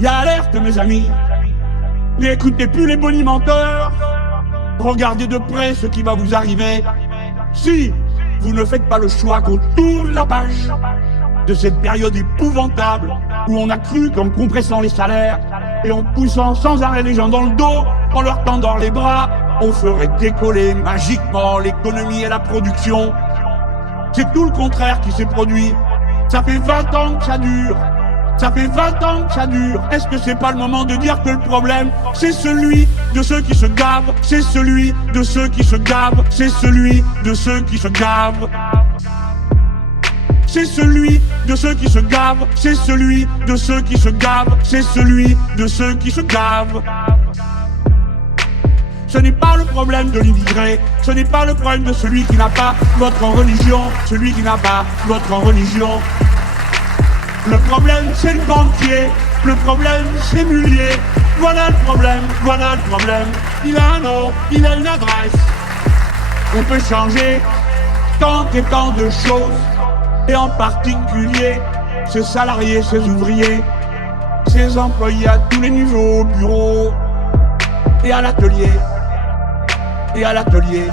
Y'a alerte mes amis, n'écoutez plus les bonimenteurs, regardez de près ce qui va vous arriver. Si vous ne faites pas le choix qu'on tourne la page de cette période épouvantable où on a cru qu'en compressant les salaires et en poussant sans arrêt les gens dans le dos, en leur tendant les bras, on ferait décoller magiquement l'économie et la production. C'est tout le contraire qui s'est produit. Ça fait 20 ans que ça dure. Ça fait 20 ans que ça dure. Est-ce que c'est pas le moment de dire que le problème, c'est celui de ceux qui se gavent, c'est celui de ceux qui se gavent, c'est celui de ceux qui se gavent. C'est celui de ceux qui se gavent, c'est celui de ceux qui se gavent, c'est celui de ceux qui se gavent. Ce n'est pas le problème de l'immigré, ce n'est pas le problème de celui qui n'a pas votre religion, celui qui n'a pas votre religion. Le problème c'est le banquier, le problème c'est Mullier. Voilà le problème, voilà le problème. Il a un nom, il a une adresse. On peut changer tant et tant de choses, et en particulier ses salariés, ses ouvriers, ses employés à tous les niveaux, au bureau et à l'atelier. Et à l'atelier,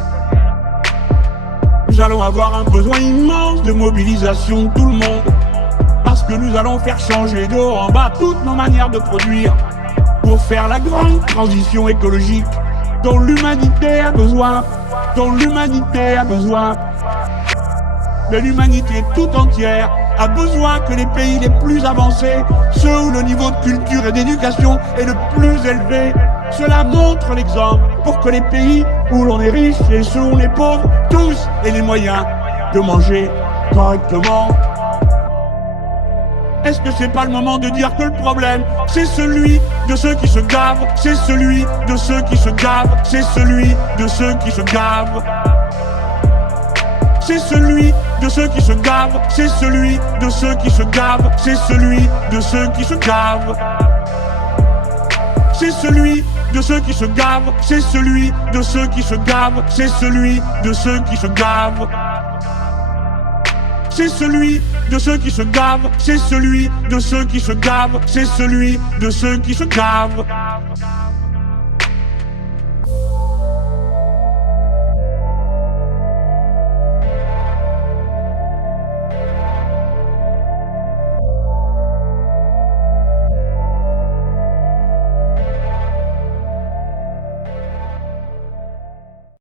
nous allons avoir un besoin immense de mobilisation de tout le monde, parce que nous allons faire changer de haut en bas toutes nos manières de produire pour faire la grande transition écologique dont l'humanité a besoin, dont l'humanité a besoin. Mais l'humanité tout entière a besoin que les pays les plus avancés, ceux où le niveau de culture et d'éducation est le plus élevé, cela montre l'exemple pour que les pays où l'on est riche et ceux où on est pauvre, tous aient les moyens de manger correctement. Est-ce que c'est pas le moment de dire que le problème, c'est celui de ceux qui se gavent, c'est celui de ceux qui se gavent, c'est celui de ceux qui se gavent. C'est celui de ceux qui se gavent, c'est celui de ceux qui se gavent, c'est celui de ceux qui se gavent. C'est celui de ceux qui se gavent, c'est celui de ceux qui se gavent, c'est celui de ceux qui se gavent. C'est celui de ceux qui se gavent, c'est celui de ceux qui se gavent, c'est celui de ceux qui se gavent.